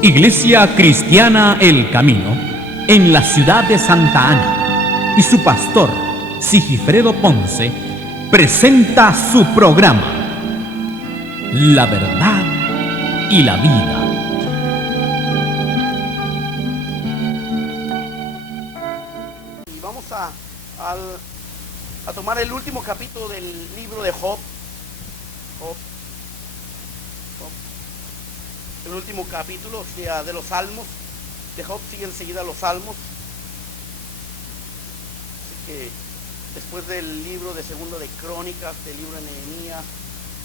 Iglesia Cristiana El Camino, en la ciudad de Santa Ana, y su pastor, Sigifredo Ponce, presenta su programa, La Verdad y la Vida. Y vamos a tomar el último capítulo del libro de Job. El último capítulo de los Salmos. De Job sigue enseguida los Salmos. Así que después del libro de Segundo de Crónicas, del libro de Nehemías,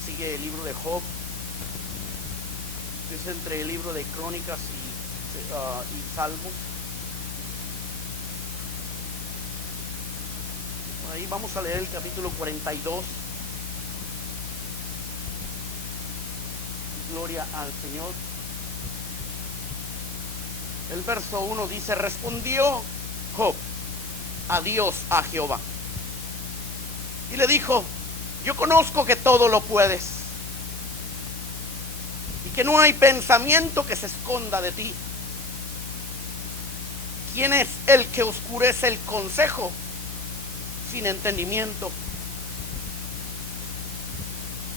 sigue el libro de Job. Es entre el libro de Crónicas y Salmos. Ahí vamos a leer el capítulo 42. Gloria al Señor. El verso 1 dice: respondió Job a Dios, a Jehová, y le dijo: yo conozco que todo lo puedes, y que no hay pensamiento que se esconda de ti. ¿Quién es el que oscurece el consejo sin entendimiento?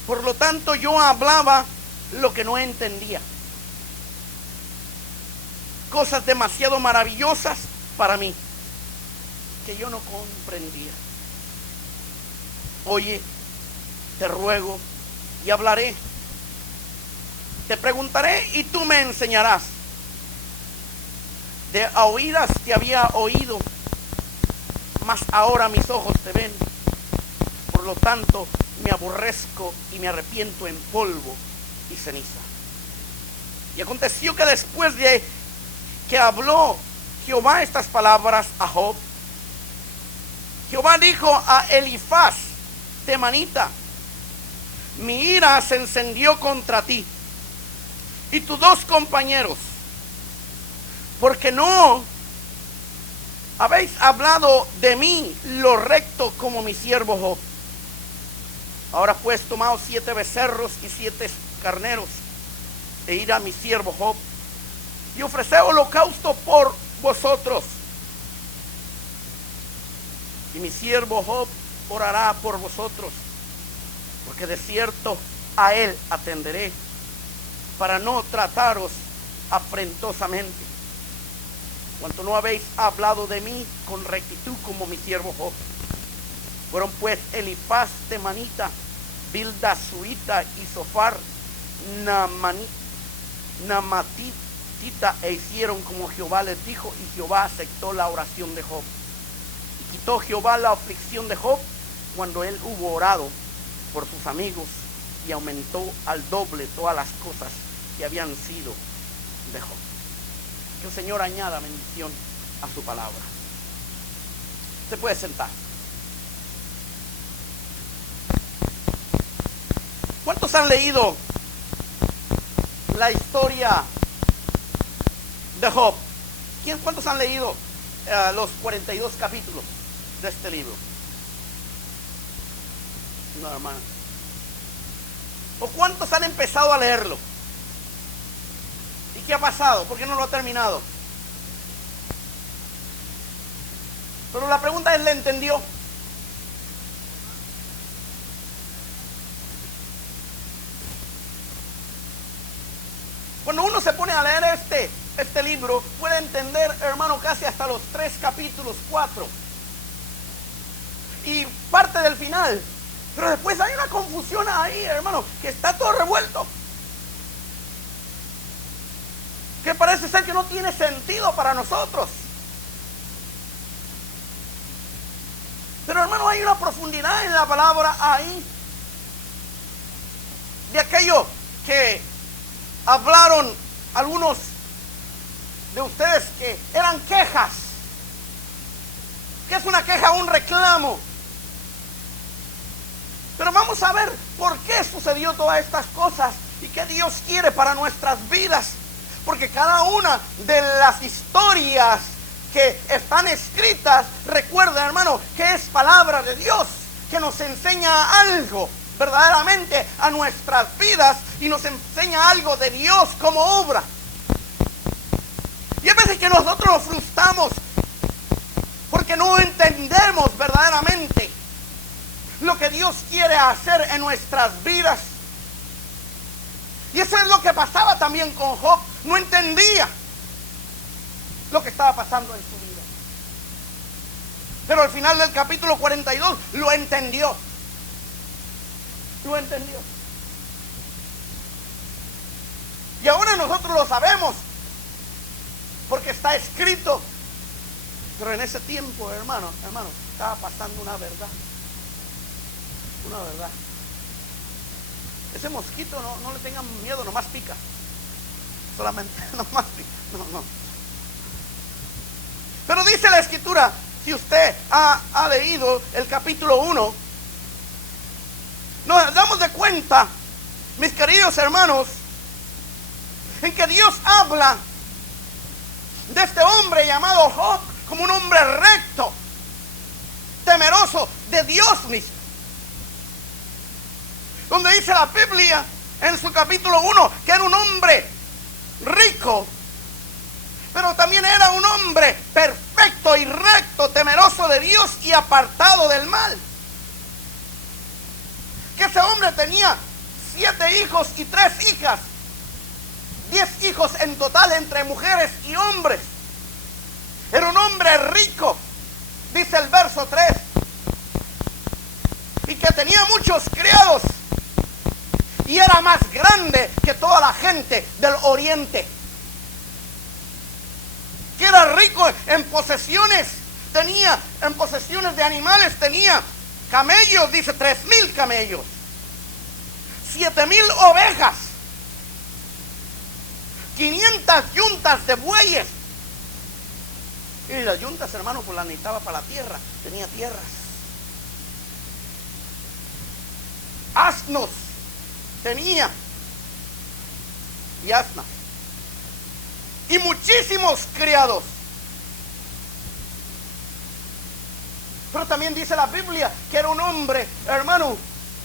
Por lo tanto, yo hablaba lo que no entendía, cosas demasiado maravillosas para mí que yo no comprendía. Oye, te ruego y hablaré, te preguntaré y tú me enseñarás. De a oídas te había oído, mas ahora mis ojos te ven. Por lo tanto, me aborrezco y me arrepiento en polvo y ceniza. Y aconteció que después de que habló Jehová estas palabras a Job, Jehová dijo a Elifaz temanita: mi ira se encendió contra ti y tus dos compañeros, porque no habéis hablado de mí lo recto como mi siervo Job. Ahora pues, tomaos 7 becerros y 7 carneros, e id a mi siervo Job, y ofreced holocausto por vosotros, y mi siervo Job orará por vosotros, porque de cierto a él atenderé, para no trataros afrentosamente, cuanto no habéis hablado de mí con rectitud como mi siervo Job. Fueron pues Elifaz temanita, Bildad suita y Zofar namatita, e hicieron como Jehová les dijo, y Jehová aceptó la oración de Job. Y quitó Jehová la aflicción de Job cuando él hubo orado por sus amigos, y aumentó al doble todas las cosas que habían sido de Job. Que el Señor añada bendición a su palabra. Se puede sentar. ¿Cuántos han leído la historia de Job? ¿Cuántos han leído los 42 capítulos de este libro? No, hermano. ¿O cuántos han empezado a leerlo? ¿Y qué ha pasado? ¿Por qué no lo ha terminado? Pero la pregunta es: ¿le entendió? Cuando uno se pone a leer este libro, puede entender, hermano, casi hasta los 3 capítulos, 4. Y parte del final. Pero después hay una confusión ahí, hermano, que está todo revuelto, que parece ser que no tiene sentido para nosotros. Pero, hermano, hay una profundidad en la palabra ahí, de aquello que hablaron algunos de ustedes, que eran quejas. ¿Qué es una queja? Un reclamo. Pero vamos a ver por qué sucedió todas estas cosas y qué Dios quiere para nuestras vidas. Porque cada una de las historias que están escritas, recuerda, hermano, que es palabra de Dios, que nos enseña algo verdaderamente a nuestras vidas y nos enseña algo de Dios como obra. veces que nosotros nos frustramos porque no entendemos verdaderamente lo que Dios quiere hacer en nuestras vidas. Y eso es lo que pasaba también con Job. No entendía lo que estaba pasando en su vida. Pero al final del capítulo 42 lo entendió. Lo entendió. Y ahora nosotros lo sabemos porque está escrito. Pero en ese tiempo, hermano, estaba pasando una verdad. Una verdad. Ese mosquito no le tengan miedo, nomás pica. Solamente, nomás pica. No. Pero dice la escritura, si usted ha leído el capítulo 1, nos damos de cuenta, mis queridos hermanos, en que Dios habla de este hombre llamado Job como un hombre recto, temeroso de Dios mismo. Donde dice la Biblia en su capítulo 1 que era un hombre rico, pero también era un hombre perfecto y recto, temeroso de Dios y apartado del mal. Que ese hombre tenía 7 hijos y 3 hijas, 10 hijos en total entre mujeres y hombres. Era un hombre rico, dice el verso 3, y que tenía muchos criados, y era más grande que toda la gente del oriente. Que era rico en posesiones, en posesiones de animales, tenía camellos, dice 3,000 camellos, 7,000 ovejas, 500 yuntas de bueyes. Y las yuntas, hermano, pues las necesitaba para la tierra, tenía tierras. Asnos tenía y asnas. Y muchísimos criados. Pero también dice la Biblia que era un hombre, hermano,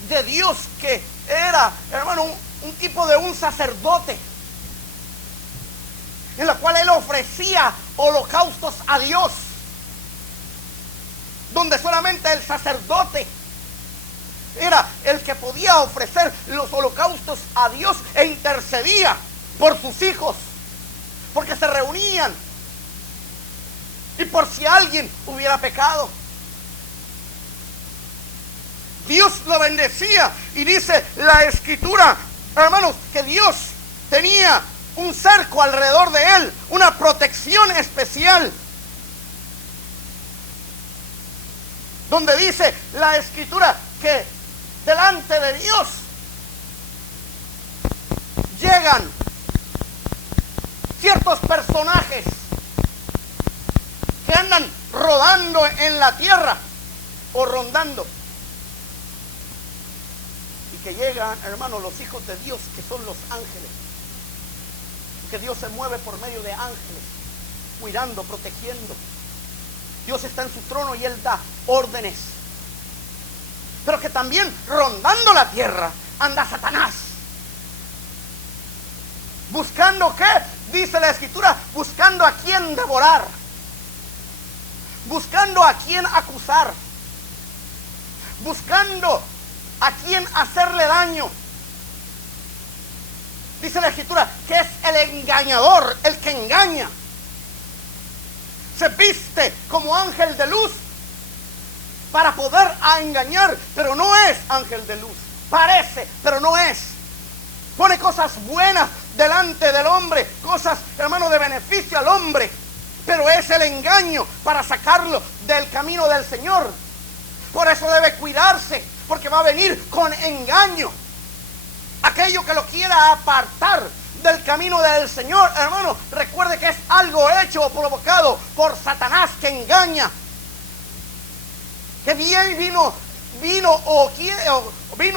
de Dios, que era, hermano, un tipo de un sacerdote, en la cual él ofrecía holocaustos a Dios, donde solamente el sacerdote era el que podía ofrecer los holocaustos a Dios e intercedía por sus hijos, porque se reunían y por si alguien hubiera pecado. Dios lo bendecía, y dice la escritura, hermanos, que Dios tenía un cerco alrededor de él, una protección especial, donde dice la escritura que delante de Dios llegan ciertos personajes que andan rodando en la tierra o rondando, y que llegan, hermanos, los hijos de Dios, que son los ángeles, que Dios se mueve por medio de ángeles, cuidando, protegiendo. Dios está en su trono y Él da órdenes. Pero que también rondando la tierra anda Satanás, buscando, ¿qué? Dice la escritura, buscando a quién devorar, buscando a quién acusar, buscando a quién hacerle daño. Dice la escritura que es el engañador, el que engaña. Se viste como ángel de luz para poder engañar, pero no es ángel de luz. Parece, pero no es. Pone cosas buenas delante del hombre, cosas, hermano, de beneficio al hombre, pero es el engaño para sacarlo del camino del Señor. Por eso debe cuidarse, porque va a venir con engaño. Aquello que lo quiera apartar del camino del Señor, hermano, recuerde que es algo hecho o provocado por Satanás, que engaña. Que bien vino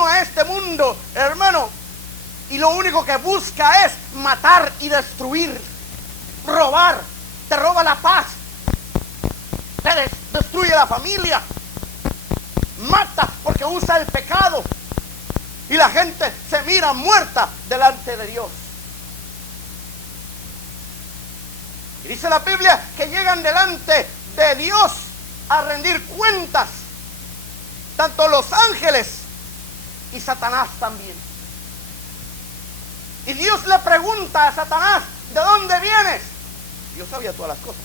a este mundo, hermano, y lo único que busca es matar y destruir, robar. Te roba la paz, te destruye la familia, mata porque usa el pecado, y la gente se mira muerta delante de Dios. Y dice la Biblia que llegan delante de Dios a rendir cuentas, tanto los ángeles y Satanás también. Y Dios le pregunta a Satanás: ¿de dónde vienes? Dios sabía todas las cosas.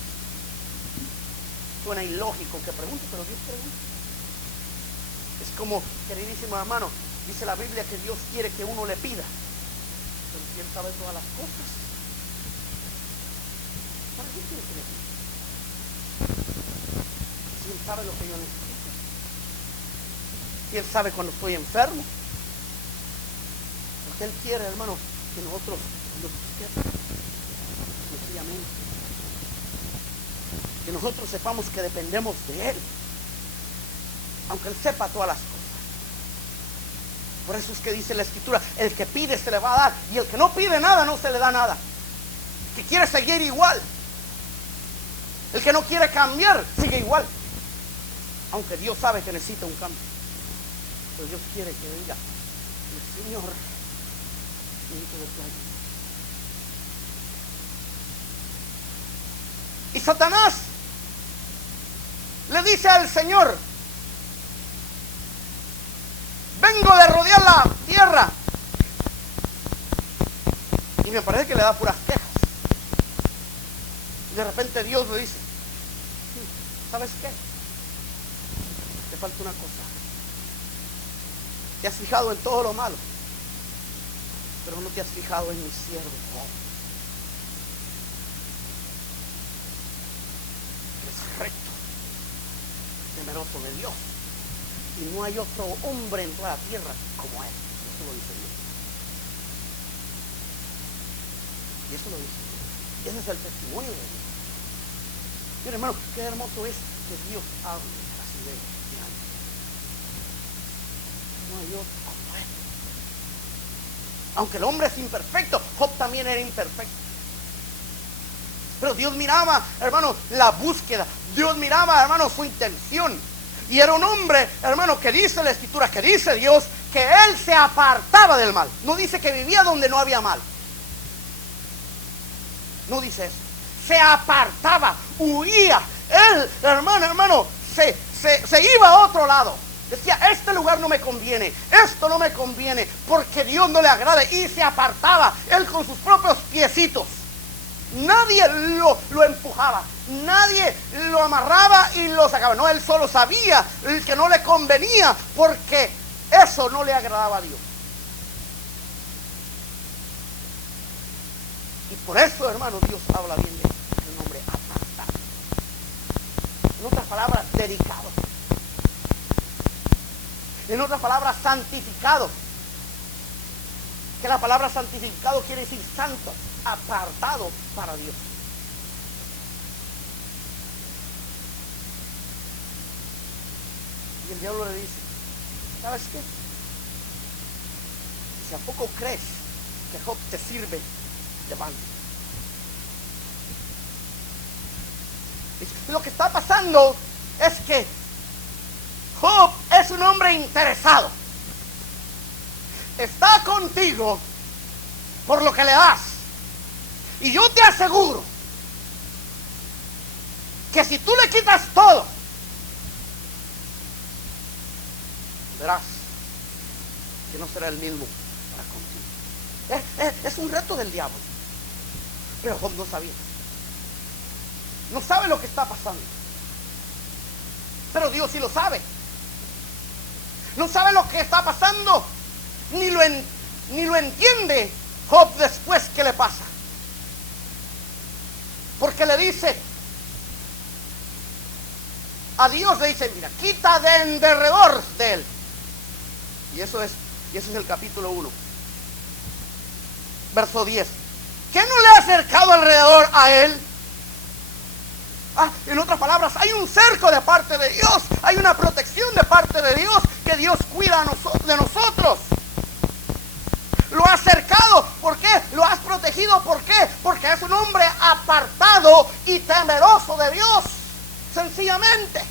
Suena ilógico que pregunte, pero Dios pregunta. Es como, queridísimo hermano, dice la Biblia que Dios quiere que uno le pida, pero si Él sabe todas las cosas, ¿para qué quiere que le pida? Si Él sabe lo que yo necesito, si Él sabe cuando estoy enfermo, porque Él quiere, hermano, que nosotros lo busquemos sencillamente, que nosotros sepamos que dependemos de Él, aunque Él sepa todas las cosas. Por eso es que dice la Escritura: el que pide se le va a dar, y el que no pide nada no se le da nada. El que quiere seguir igual, el que no quiere cambiar, sigue igual, aunque Dios sabe que necesita un cambio. Pero Dios quiere que diga: Señor, necesito de tu ayuda. Y Satanás le dice al Señor: vengo de rodear la tierra. Y me parece que le da puras quejas. Y de repente Dios le dice: ¿sabes qué? Te falta una cosa. Te has fijado en todo lo malo, pero no te has fijado en mi siervo Job. Es recto, temeroso de Dios, y no hay otro hombre en toda la tierra como él. Eso lo dice Dios. Y eso lo dice Dios. Ese es el testimonio de Dios. Mira, hermano, qué hermoso es que Dios hable así de alguien. No hay otro como él. Aunque el hombre es imperfecto, Job también era imperfecto. Pero Dios miraba, hermano, la búsqueda. Dios miraba, hermano, su intención. Y era un hombre, hermano, que dice la Escritura, que dice Dios, que él se apartaba del mal. No dice que vivía donde no había mal. No dice eso. Se apartaba, huía. Él, hermano, se iba a otro lado. Decía: este lugar no me conviene, esto no me conviene, porque Dios no le agrada. Y se apartaba, él con sus propios piecitos. Nadie lo empujaba, nadie lo amarraba y lo sacaba. No, él solo sabía que no le convenía, porque eso no le agradaba a Dios. Y por eso, hermano, Dios habla bien de un hombre apartado. En otras palabras, dedicado. En otras palabras, santificado. Que la palabra santificado quiere decir santo, apartado para Dios. Y el diablo le dice: ¿sabes qué? Si a poco crees que Job te sirve, levántate. Lo que está pasando es que Job es un hombre interesado. Está contigo por lo que le das. Y yo te aseguro que si tú le quitas todo, verás que no será el mismo para contigo. Es un reto del diablo. Pero Job no sabía. No sabe lo que está pasando. Pero Dios sí lo sabe. No sabe lo que está pasando, ni lo entiende Job después que le pasa. Porque le dice a Dios, le dice: mira, quita de en derredor de él. Y eso es el capítulo 1, verso 10. ¿Qué no le ha acercado alrededor a él? En otras palabras, hay un cerco de parte de Dios, hay una protección de parte de Dios, que Dios cuida de nosotros. Lo ha acercado, ¿por qué? Lo has protegido, ¿por qué? Porque es un hombre apartado y temeroso de Dios, sencillamente.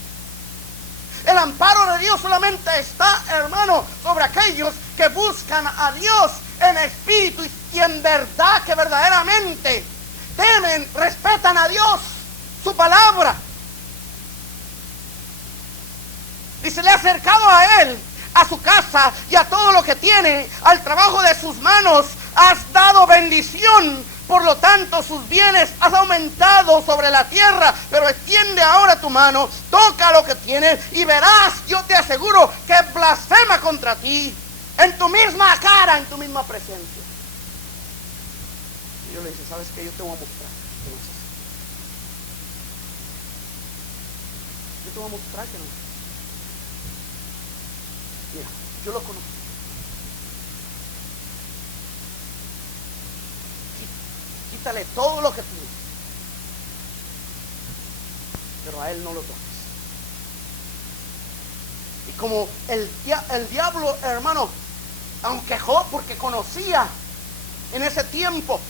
El amparo de Dios solamente está, hermano, sobre aquellos que buscan a Dios en espíritu y en verdad, que verdaderamente temen, respetan a Dios, su palabra. Y se le ha acercado a él, a su casa y a todo lo que tiene, al trabajo de sus manos. Has dado bendición, por lo tanto sus bienes has aumentado sobre la tierra. Pero extiende ahora tu mano, toca lo que tienes y verás, yo te aseguro, que blasfema contra ti en tu misma cara, en tu misma presencia. Y Dios le dice, ¿sabes qué? Yo te voy a mostrar que no es así. Yo te voy a mostrar que no es así. Mira, yo lo conozco. Quítale todo lo que tiene, pero a él no lo toques. Y como el diablo, hermano, aunque Job, porque conocía en ese tiempo,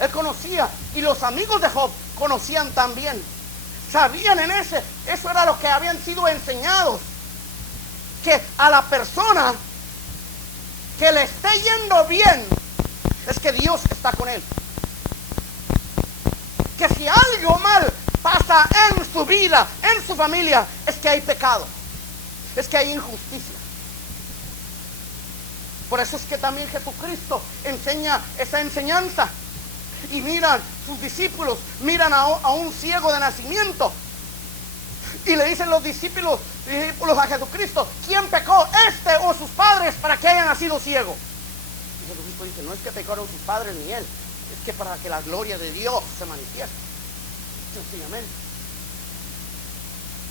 él conocía, y los amigos de Job conocían también, sabían eso era lo que habían sido enseñados, que a la persona que le esté yendo bien es que Dios está con él. Que si algo mal pasa en su vida, en su familia, es que hay pecado, es que hay injusticia. Por eso es que también Jesucristo enseña esa enseñanza. Y miran sus discípulos, miran a un ciego de nacimiento, y le dicen los discípulos a Jesucristo, ¿quién pecó, este o sus padres, para que haya nacido ciego? Y Jesucristo dice, no es que pecaron sus padres ni él, es que para que la gloria de Dios se manifieste, sencillamente.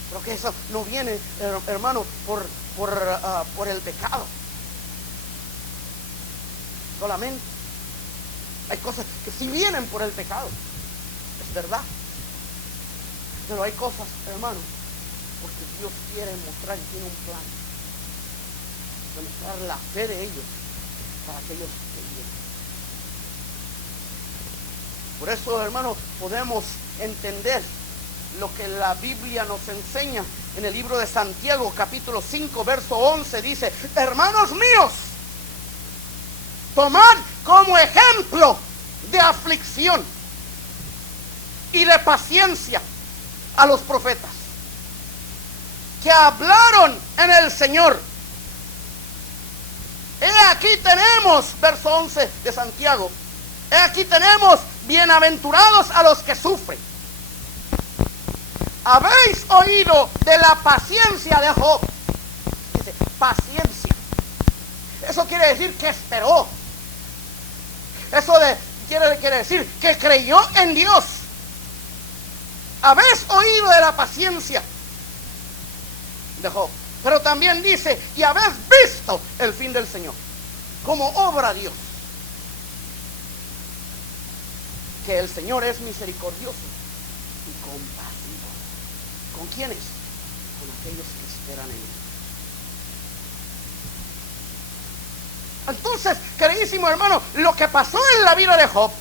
Pero que eso no viene, hermano, por el pecado solamente. Hay cosas que sí vienen por el pecado, es verdad. Pero hay cosas, hermano, porque Dios quiere mostrar y tiene un plan de mostrar la fe de ellos para aquellos que vienen. Por eso, hermano, podemos entender lo que la Biblia nos enseña en el libro de Santiago, capítulo 5, verso 11, dice, hermanos míos, tomad como ejemplo de aflicción y de paciencia a los profetas que hablaron en el Señor. He aquí tenemos, verso 11 de Santiago, he aquí tenemos bienaventurados a los que sufren. Habéis oído de la paciencia de Job. Dice, paciencia. Eso quiere decir que esperó. Eso quiere decir que creyó en Dios. Habéis oído de la paciencia de Job. Pero también dice, y habéis visto el fin del Señor, como obra Dios. Que el Señor es misericordioso y compasivo. ¿Con quiénes? Con aquellos que esperan en Él. Entonces, queridísimo hermano, lo que pasó en la vida de Job,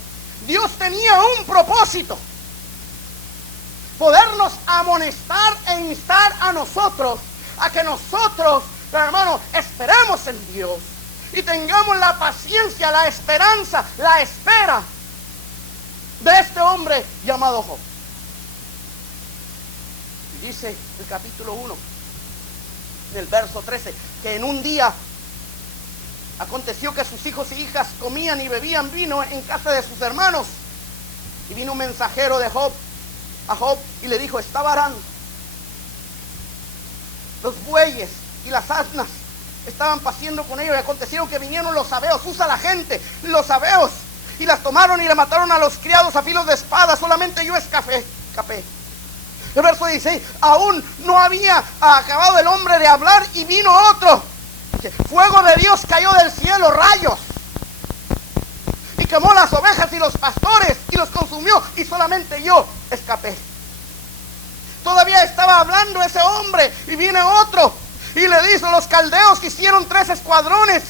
Dios tenía un propósito: podernos amonestar e instar a nosotros, a que nosotros, hermano, esperemos en Dios y tengamos la paciencia, la esperanza, la espera de este hombre llamado Job. Y dice el capítulo 1, en el verso 13, que en un día aconteció que sus hijos y hijas comían y bebían vino en casa de sus hermanos. Y vino un mensajero de Job a Job y le dijo, estaba arando. Los bueyes y las asnas estaban paciendo con ellos, y aconteció que vinieron los sabeos, usa la gente, los sabeos, y las tomaron y le mataron a los criados a filos de espada. Solamente yo escapé. El verso 16, aún no había acabado el hombre de hablar y vino otro. Fuego de Dios cayó del cielo, rayos, y quemó las ovejas y los pastores y los consumió, y solamente yo escapé. Todavía estaba hablando ese hombre y viene otro y le dice, los caldeos hicieron 3 escuadrones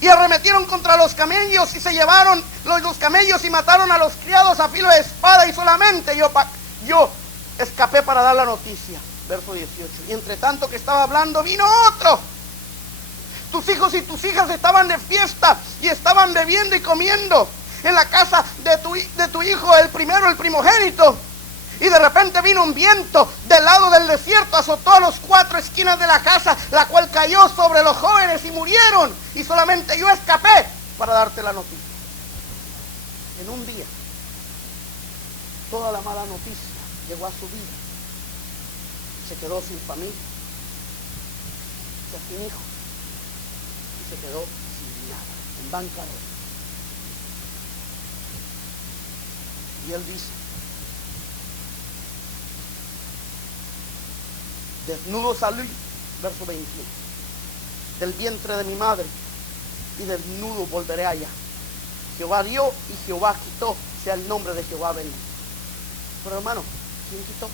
y arremetieron contra los camellos y se llevaron los camellos y mataron a los criados a filo de espada, y solamente yo escapé para dar la noticia. Verso 18, y entre tanto que estaba hablando vino otro. Tus hijos y tus hijas estaban de fiesta y estaban bebiendo y comiendo. en la casa de tu hijo, el primero, el primogénito. Y de repente vino un viento del lado del desierto, azotó a los 4 esquinas de la casa, la cual cayó sobre los jóvenes y murieron. Y solamente yo escapé para darte la noticia. En un día, toda la mala noticia llegó a su vida. Se quedó sin familia, sin hijos, y se quedó sin nada, en bancarrota. Y él dice: desnudo salí, verso 21, del vientre de mi madre, y desnudo volveré allá. Jehová dio y Jehová quitó, sea el nombre de Jehová bendito. Pero hermano, ¿quién quitó?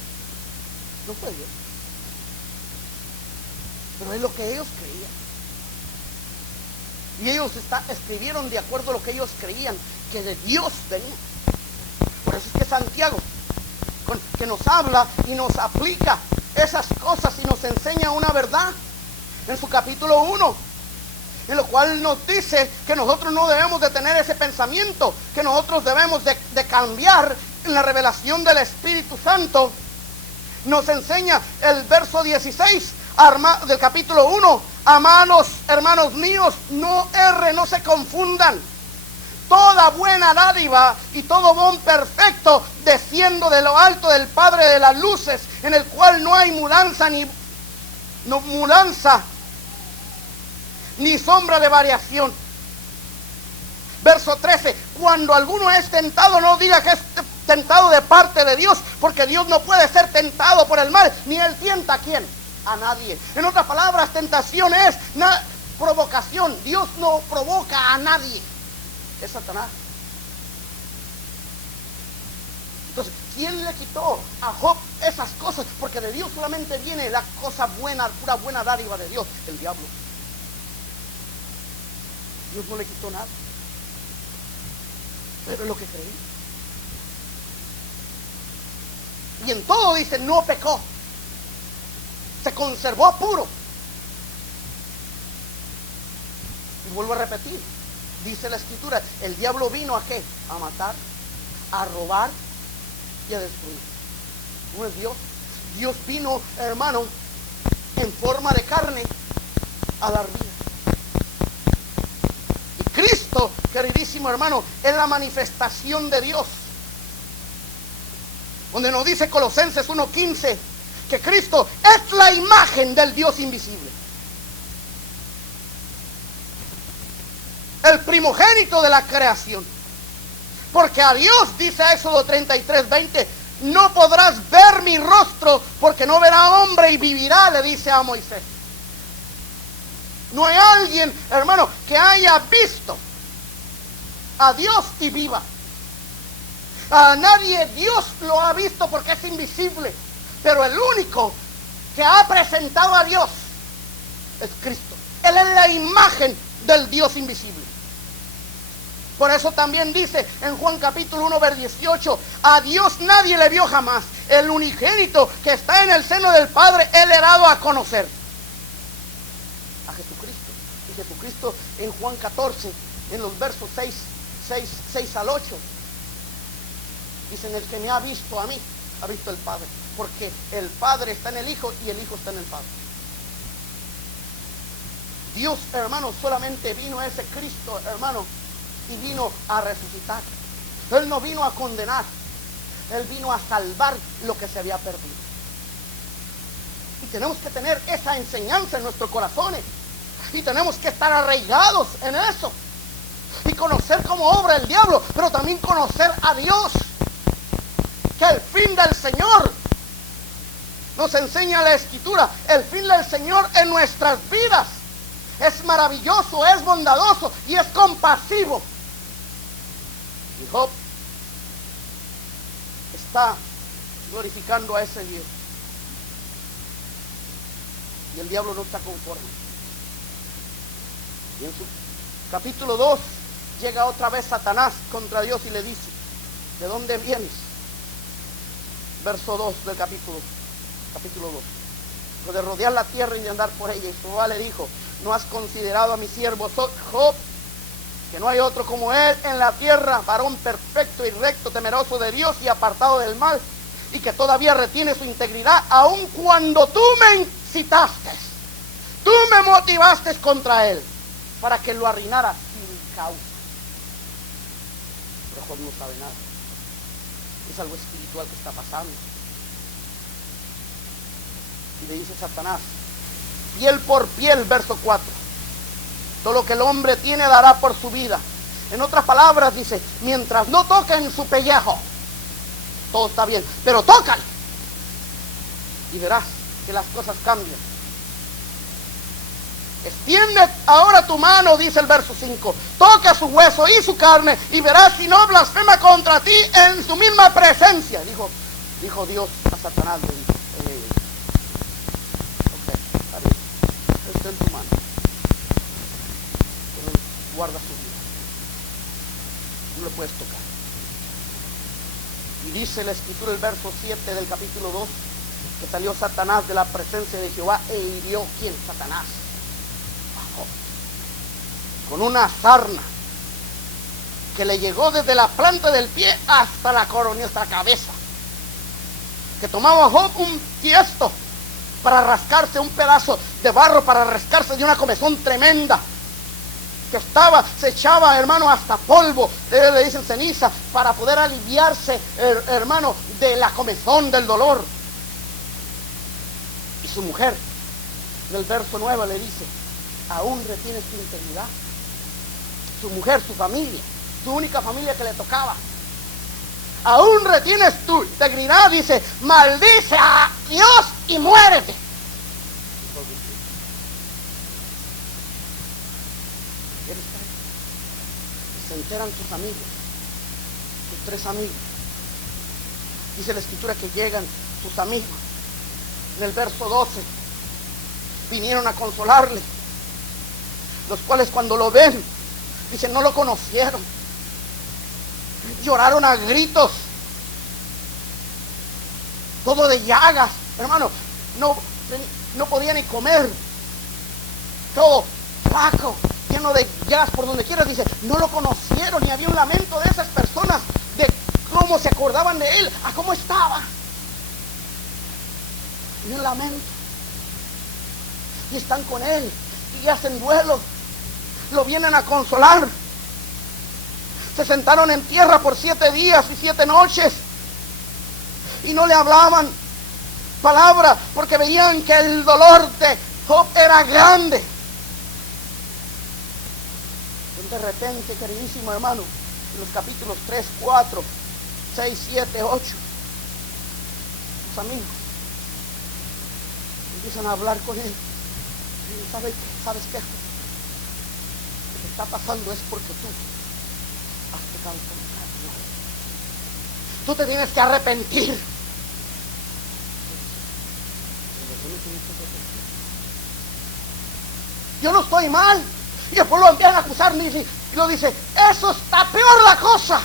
No fue Dios. Pero es lo que ellos creían. Y ellos escribieron de acuerdo a lo que ellos creían, que de Dios venía. Por eso es que Santiago, que nos habla y nos aplica esas cosas y nos enseña una verdad en su capítulo 1, en lo cual nos dice que nosotros no debemos de tener ese pensamiento, que nosotros debemos de cambiar en la revelación del Espíritu Santo. Nos enseña el verso 16 del capítulo 1: amados hermanos míos, no erren, no se confundan. Toda buena dádiva y todo don perfecto desciendo de lo alto del Padre de las luces, en el cual no hay mudanza ni sombra de variación. Verso 13: cuando alguno es tentado, no diga que es tentado de parte de Dios, porque Dios no puede ser tentado por el mal, ni él tienta a quién, a nadie. En otras palabras, tentación es provocación. Dios no provoca a nadie, es Satanás. Entonces, ¿quién le quitó a Job esas cosas? Porque de Dios solamente viene la cosa buena, pura buena dádiva de Dios, el diablo. Dios no le quitó nada, pero es lo que creí. Y en todo dice, no pecó, se conservó puro. Y vuelvo a repetir, dice la Escritura, el diablo vino ¿a qué? A matar, a robar y a destruir. No es Dios. Dios vino, hermano, en forma de carne a dar vida. Y Cristo, queridísimo hermano, es la manifestación de Dios. Donde nos dice Colosenses 1:15 que Cristo es la imagen del Dios invisible, el primogénito de la creación. Porque a Dios, dice Éxodo 33:20, no podrás ver mi rostro, porque no verá hombre y vivirá, le dice a Moisés. No hay alguien, hermano, que haya visto a Dios y viva. A nadie Dios lo ha visto porque es invisible. Pero el único que ha presentado a Dios es Cristo. Él es la imagen del Dios invisible. Por eso también dice en Juan capítulo 1 versículo 18, a Dios nadie le vio jamás. El unigénito que está en el seno del Padre, Él le ha dado a conocer a Jesucristo. Y Jesucristo en Juan 14, en los versos 6 al 8, dicen, el que me ha visto a mí, ha visto el Padre. Porque el Padre está en el Hijo y el Hijo está en el Padre. Dios, hermano, solamente vino a ese Cristo, hermano, y vino a resucitar. Él no vino a condenar, Él vino a salvar lo que se había perdido. Y tenemos que tener esa enseñanza en nuestros corazones. Y tenemos que estar arraigados en eso. Y conocer cómo obra el diablo, pero también conocer a Dios. Que el fin del Señor, nos enseña la Escritura, el fin del Señor en nuestras vidas es maravilloso, es bondadoso y es compasivo. Y Job está glorificando a ese Dios. Y el diablo no está conforme. Y en su capítulo 2 llega otra vez Satanás contra Dios y le dice, ¿de dónde vienes? Verso 2 del capítulo 2. Lo de rodear la tierra y de andar por ella. Y Jehová le dijo, ¿no has considerado a mi siervo Job? que no hay otro como él en la tierra, varón perfecto y recto, temeroso de Dios y apartado del mal, y que todavía retiene su integridad, aun cuando tú me incitaste, tú me motivaste contra él, para que lo arruinara sin causa. Pero Job no sabe nada. Es algo espiritual que está pasando. Y le dice Satanás, piel por piel, verso 4. Todo lo que el hombre tiene dará por su vida. En otras palabras dice, mientras no toquen su pellejo, todo está bien. Pero tócale y verás que las cosas cambian. Extiende ahora tu mano, dice el verso 5. Toca su hueso y su carne y verás si no blasfema contra ti en su misma presencia. Dijo Dios a Satanás. Le dijo, ok, está bien. Está en tu mano. Pero guarda su vida. No lo puedes tocar. Y dice la escritura, el verso 7 del capítulo 2, que salió Satanás de la presencia de Jehová e hirió, ¿quién? Satanás. Con una sarna que le llegó desde la planta del pie hasta la coronilla, hasta la cabeza. Que tomaba Job un tiesto para rascarse, un pedazo de barro para rascarse de una comezón tremenda. Que se echaba, hermano, hasta polvo, le dicen ceniza, para poder aliviarse, hermano, de la comezón, del dolor. Y su mujer, en el verso 9 le dice, aún retienes tu integridad. Su mujer, su familia, su única familia que le tocaba. Aún retienes tu integridad, dice, maldice a Dios y muérete. Se enteran sus amigos, sus 3 amigos. Dice la escritura que llegan sus amigos. En el verso 12, vinieron a consolarle, los cuales cuando lo ven, dicen, no lo conocieron. Lloraron a gritos, todo de llagas, hermano, no podía ni comer, todo flaco, lleno de llagas por donde quiera. Dice, no lo conocieron, y había un lamento de esas personas, de cómo se acordaban de él, a cómo estaba, y un lamento, y están con él, y hacen duelo, lo vienen a consolar. Se sentaron en tierra por 7 días y 7 noches y no le hablaban palabra, porque veían que el dolor de Job era grande. De repente, queridísimo hermano, en los capítulos 3, 4, 6, 7, 8, los amigos empiezan a hablar con él. Y ¿sabes qué? Lo que está pasando es porque tú has pecado contra Dios. Tú te tienes que arrepentir. Yo no estoy mal. Y después lo empiezan a acusar y lo dice, eso está peor la cosa.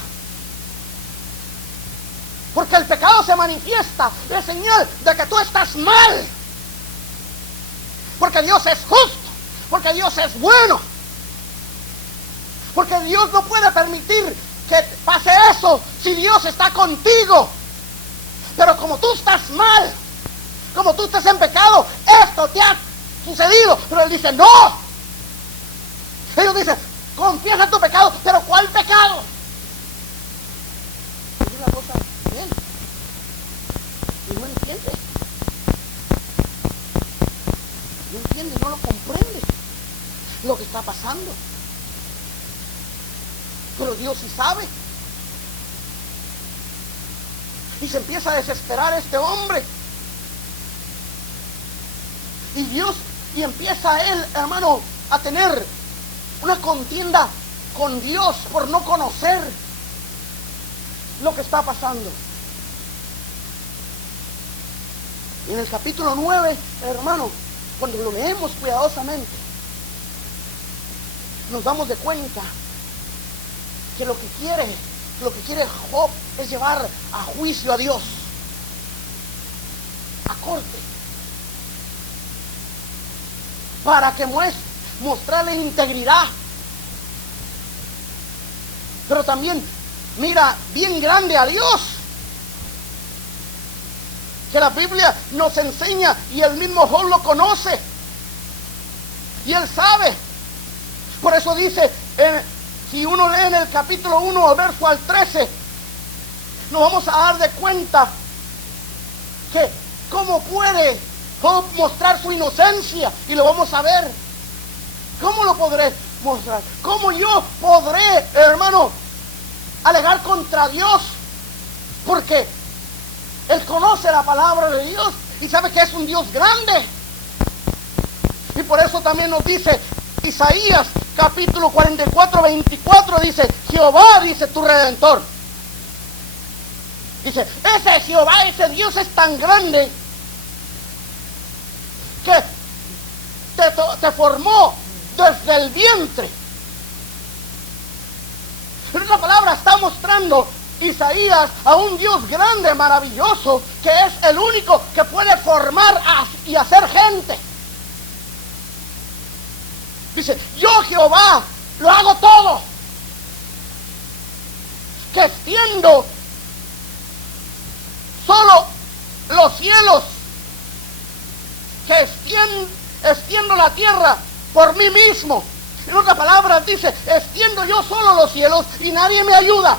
Porque el pecado se manifiesta, es señal de que tú estás mal. Porque Dios es justo, porque Dios es bueno. Porque Dios no puede permitir que pase eso si Dios está contigo. Pero como tú estás mal, como tú estás en pecado, esto te ha sucedido. Pero Él dice, no. Ellos dicen, confiesa tu pecado, pero ¿cuál pecado? Es una cosa bien. Y no entiende. No entiende, no lo comprende lo que está pasando. Pero Dios sí sabe. Y se empieza a desesperar este hombre. Y empieza él, hermano, a tener una contienda con Dios por no conocer lo que está pasando. Y en el capítulo 9, hermano, cuando lo leemos cuidadosamente, nos damos de cuenta que lo que quiere Job es llevar a juicio a Dios, a corte, para que mostrarle integridad. pero también mira bien grande a Dios, que la Biblia nos enseña y el mismo Job lo conoce y él sabe. Por eso dice, si uno lee en el capítulo 1 verso al 13, nos vamos a dar de cuenta que cómo puede Job mostrar su inocencia, y lo vamos a ver. ¿Cómo lo podré mostrar? ¿Cómo yo podré, hermano, alegar contra Dios? Porque él conoce la palabra de Dios y sabe que es un Dios grande. Y por eso también nos dice Isaías capítulo 44, 24, dice, Jehová, dice tu Redentor. Dice, ese Jehová, ese Dios es tan grande que te formó desde el vientre. En otra palabra, está mostrando Isaías a un Dios grande, maravilloso, que es el único que puede formar y hacer gente. Dice, yo Jehová lo hago todo, que extiendo solo los cielos, que extiendo la tierra por mí mismo. En otras palabras dice, extiendo yo solo los cielos y nadie me ayuda.